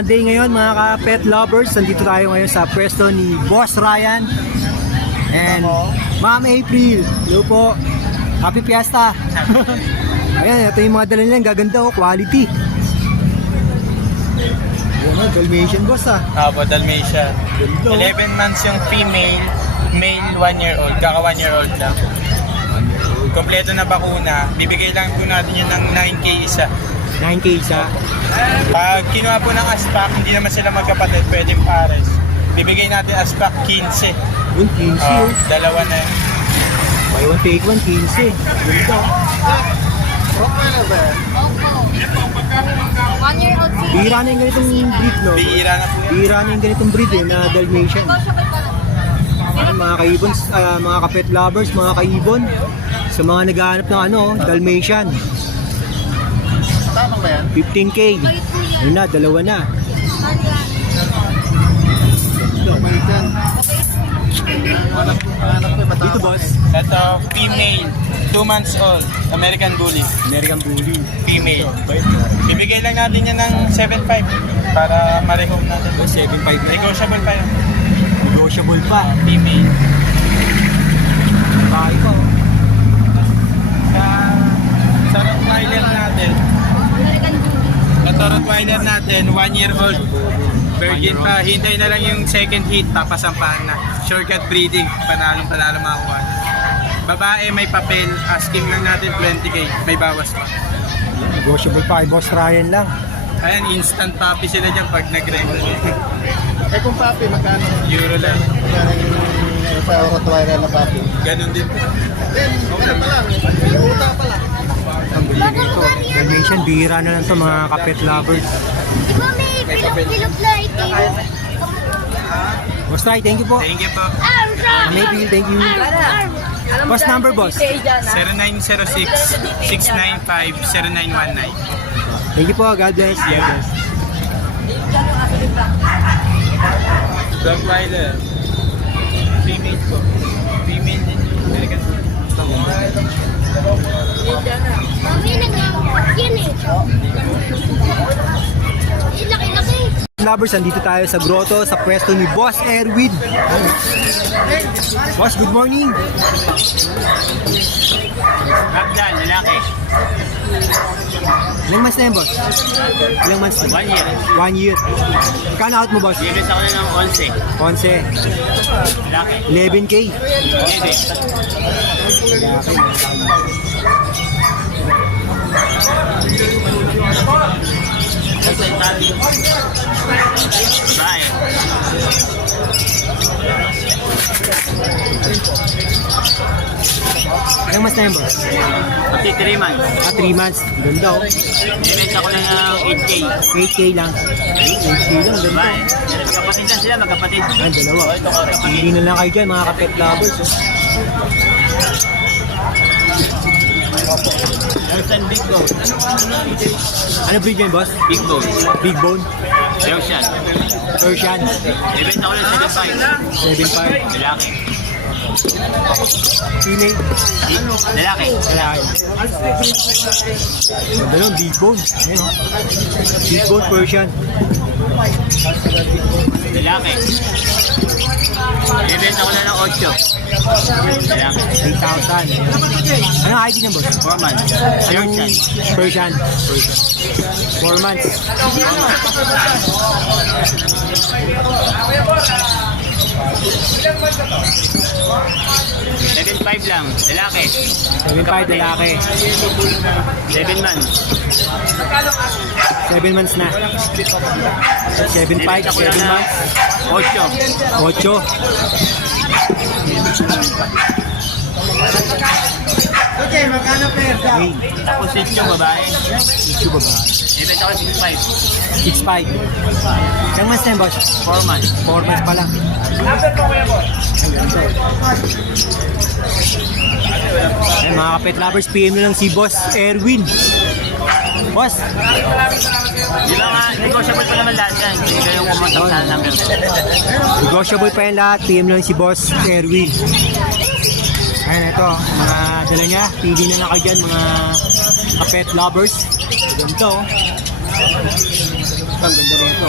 Sunday ngayon mga ka-pet lovers. Nandito tayo ngayon sa pwesto ni Boss Ryan and Ma'am April. Hello po. Happy Fiesta. Ayan, ito yung mga dala nilang gaganda oh, quality. Ayan, Dalmatian boss ah. Opo, Dalmatian. 11 months yung female, male 1 year old, kaka 1 year old lang. Kompleto na bakuna, bibigay lang po natin yun ng 9K isa. 9K isa. Pag kinuha po ng aspak, hindi naman sila magkapatid, pwedeng pares. Bibigay natin aspak 15. Yun, 15 oh. Dalawa na yun. Buy one take one, 15. Ganda. Bihira na yung ganitong breed, no? Bihira na po yan. Bihira na yung ganitong breed eh, na Dalmatian. Ayan, mga kaibon, mga ka-pet lovers, mga kaibon. Sa mga naghahanap ng ano, Dalmatian. 15K. Ayun na, dalawa na. Dito boss. Ito, female, 2 months old, American Bully. American Bully. Female. Bibigay lang natin yan ng 7.5 para ma-rehome natin. 7.5 na. Negotiable pa yun. Negotiable pa. Female. Bahay pa oh. Sa Rottweiler natin, ito Rottweiler natin, 1 year old. Virgin pa, hintay na lang yung second heat, papasampahan na. Shortcut breeding, panalong-panalo makuha. Babae, may papel, asking lang natin 20K, may bawas pa. Negotiable pa kay Boss Ryan lang. Ayan, instant puppy sila dyan pag nag-regular. Eh kung papi, magkano? Euro lang. Magkano yung sa Rottweiler na papi? Ganun din. Then, ano pa lang, uta pa lang. Ang galing nito. Dalmatian, bihira na lang to mga ka-pet lovers. Di ba may bilog na ito? Boss Ryan, thank you po. Thank you po. Ma'am April, thank you. Boss number boss. 0906-695-0919. Thank you po, God bless. God bless. Rottweiler. Female po. Female din yung American Bully. Mami, naglalakot yan eh. Laki-laki. Lovers, andito tayo sa grotto sa pwesto ni Boss Erwin. Boss, good morning. Ragdan, lalaki. Ilang months na yan, boss? Ilang months na? 1 year. 1 year. Kano out mo, boss? Bibis ako na ng 11. 11. Lalaki. 11K. Bibis. Babae. Ilang months na yan, boss? Pati 3 months. 3 months. Ganda, oh. Bibis ako na ng 8K. 8K lang. 8K lang, ganda. Babae. Magkapatid na sila, magkapatid. Ayan, dalawa. Hindi na lang kayo dyan, mga ka-pet lovers. Oh. Persian Big Bone. Ano breed yan, boss? Big Bone. Big bone. Persian. Persian. Bibis ako ng 7.5. 7.5. Lalaki. Female. Lalaki. Lalaki. Ganda nun, big bone. Ayan, oh. Big bone Persian. Lalaki. Bibis ako na ng 8. Lalaki. 3,000. Anong ID niya, boss? 4 months. Anong Persian. Persian. 4 months. Second 5 lang. Lalaki. 7.5 lalaki. 7 months. 7 months na. 7.5, 7 months. 8. 8. Okay, magkano persa? Hey, Tapos 6 yung babae. issue ba ba? Bibis ako 6.5. 6.5. Ilang months na yun, boss? 4 months. 4 months pa lang. Ay, mga kapet lovers, PM nyo lang si Boss Erwin. Boss, Di ba nga, negotiable pa naman lahat yan. Hindi kayong pumunta sa number. negotiable pa yan lahat. PM nyo lang si Boss Erwin. Ayan, ito, mga dala niya. Pili na lang kayo dyan, mga kapet lovers. Ganito, oh. Ito, ang ganda rin ito.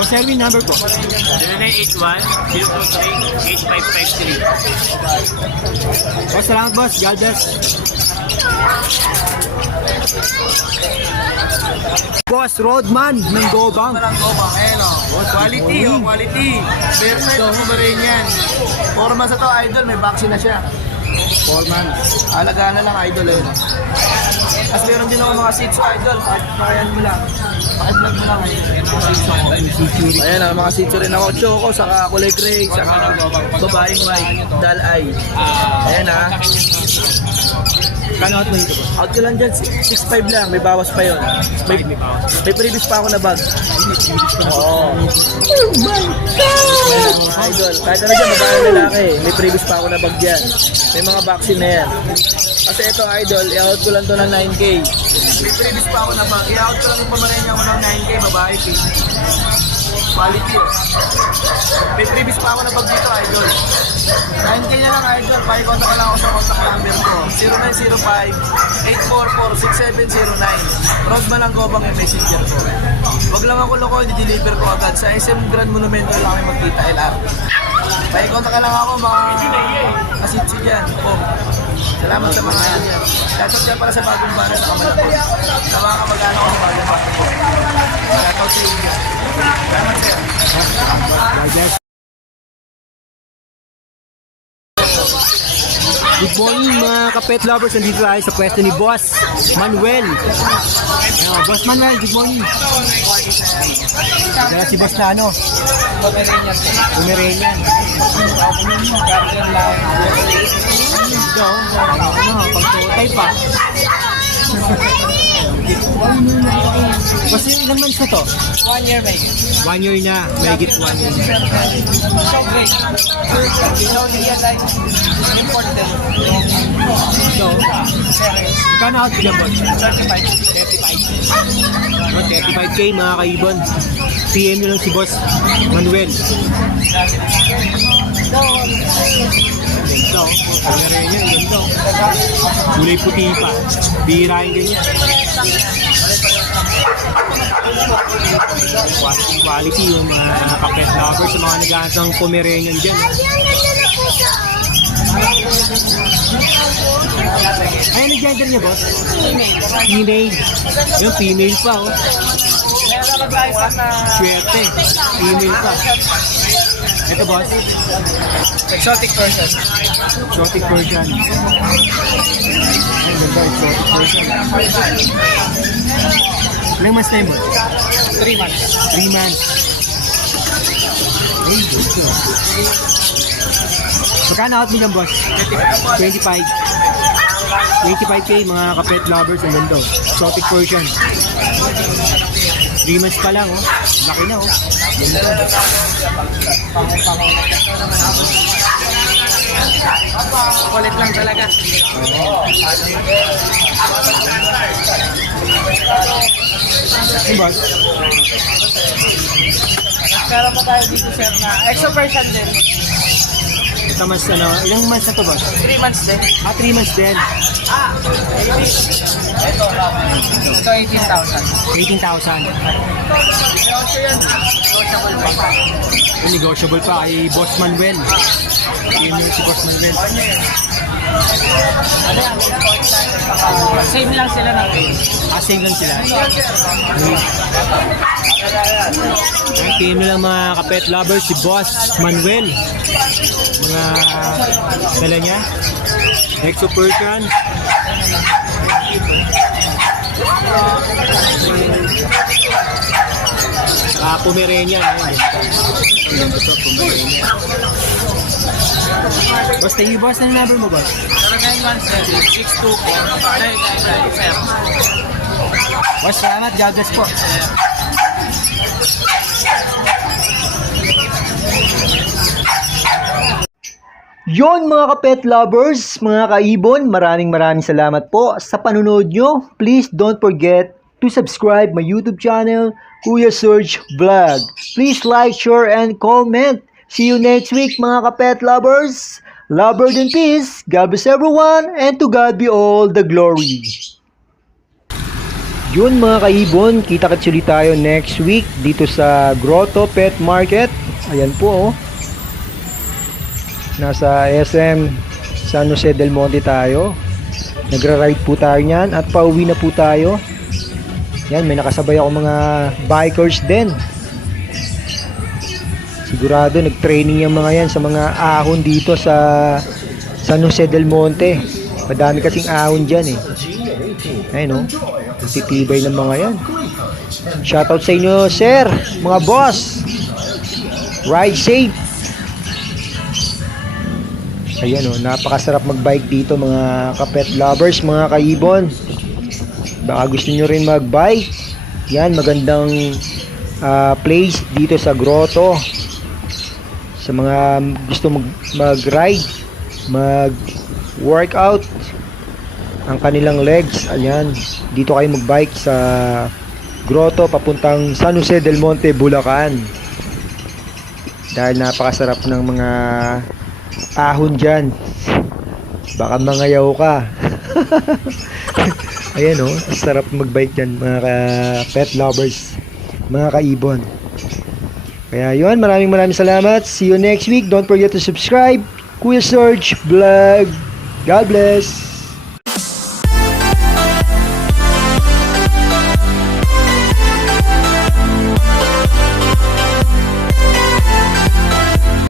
O, Selby, number po. 0981-023-8553. O, salamat boss. God bless. Boss Rodman ng Gobang. Parang gobang, ayan o. Quality, quality. Perfect, ako ba rin yan? 4 months na to, idol, may vaccine na siya. 4 months. Alagaan na lang, idol, ayun. Tapos meron din ako mga seats, idol. Kakayan mo lang. Pakivlog mo lang, idol. Ayan, mga seats rin ako. Choco, saka kulay gray, saka babaeng white, dull eye. Ayan ha. Kano out mo dito boss? Out ko lang dyan, 6'5 lang, may bawas pa yun. May previous pa ako na bag. Oo. Idol, kahit ano dyan, babae lalaki, may previous pa ako na bag dyan. May mga vaccine na yan. Kasi ito, idol, i-out ko lang to ng 9K. May previous pa ako na bag, i-out ko lang yung pamarenya ko ng 9K, babae K. Quality. May previous pa ako na bag dito, idol. 9K na lang, idol. Pakikontak ka lang ako sa contact number ko. 0905-844-6709. Rodman ang Gobang yung messenger ko. Huwag lang ako loko, i-deliver ko agad. Sa SM Grand Monumento lang kami magkita, LR. Pakikontak ka lang ako, mga kasitsi dyan. Salamat sa mga yan. Shoutout dyan para sa bagong banan sa Kamalapot. Sa mga kamag-anak ko sa bagong banan ko. Shoutout sa inyo. Salamat sir. God bless. Good morning mga kapet lovers. Nandito tayo sa pwesto ni Boss Manuel. Ayan, Boss Manuel, good morning. Dala si Boss na ano? Pomeranian. Ito, pagtutay pa. Boss, ilang months na to? 1 year, mate. 1 year na, may higit 1 year na. So great. So realize important. So, kano out dyan, Boss? 35. 35. 35K mga kaibon. PM nyo lang si Boss Manuel. Ganda, Pomeranian, ganda. Kulay puti pa. Bihira yung ganyan. Quality yung mga kapet lovers, yung mga naghahanap ng Pomeranian dyan. Ay, ano gender niya, boss? Female. Yung female pa, oh. Swerte. Female pa. Ito, boss. Exotic person. Exotic Persian. Ay, ganda, exotic Persian. Ilang months na yun, boss? 3 months. 3 months. Ay, ganda. Magkano out mo dyan, boss? 25. 25K mga kapet lovers, ang ganda. Exotic Persian. 3 months pa lang, oh. Laki na, oh. Ganda. Kulit lang talaga. Hey, boss. Meron pa tayo dito, sir, na exo version din. Ito mas, ano, ilang months na to, boss? 3 months din. 3 months din. Ito, 18,000. 18,000. Yung negotiable pa kay Boss Manuel. Yun yun si Boss Manuel. Same lang sila ng pay. Same lang sila. Okay, yun lang mga kapet lovers, si Boss Manuel. Mga dala niya. Exo Persian. Pomeranian. Ayun, ito, Pomeranian. Boss, thank you, boss. Ano number mo, boss? 0917-624-999. Boss, salamat. God bless po. Yon mga kapet lovers, mga kaibon, maraming salamat po sa panunod nyo. Please don't forget to subscribe my YouTube channel, Kuya Serge Vlog. Please like, share, and comment. See you next week mga ka-pet lovers. Love, bird, and peace. God bless everyone, and to God be all the glory. Yun mga kaibon, kita-kits ulit tayo next week dito sa Grotto Pet Market. Ayan po oh. Nasa SM San Jose del Monte tayo. Nagra-ride po tayo niyan at pauwi na po tayo. Yan, may nakasabay ako mga bikers din. Sigurado nag-training yung mga yan sa mga ahon dito sa San Jose del Monte. Madami kasing ahon dyan eh. Ayun oh. Titibay ng mga yan. Shoutout sa inyo sir, mga boss. Ride safe. Ayan oh, napakasarap magbike dito mga ka-pet lovers, mga kaibon. Baka gusto nyo rin magbike. Yan, magandang place dito sa Grotto. Sa mga gusto mag-ride, mag-workout ang kanilang legs, ayan, dito kayo magbike sa Grotto papuntang San Jose del Monte, Bulacan. Dahil napakasarap ng mga ahon dyan. Baka mangayaw ka. Ayan oh, sarap magbike dyan mga pet lovers, mga kaibon. Kaya yun, maraming salamat. See you next week. Don't forget to subscribe. Kuya Serge Vlog. God bless.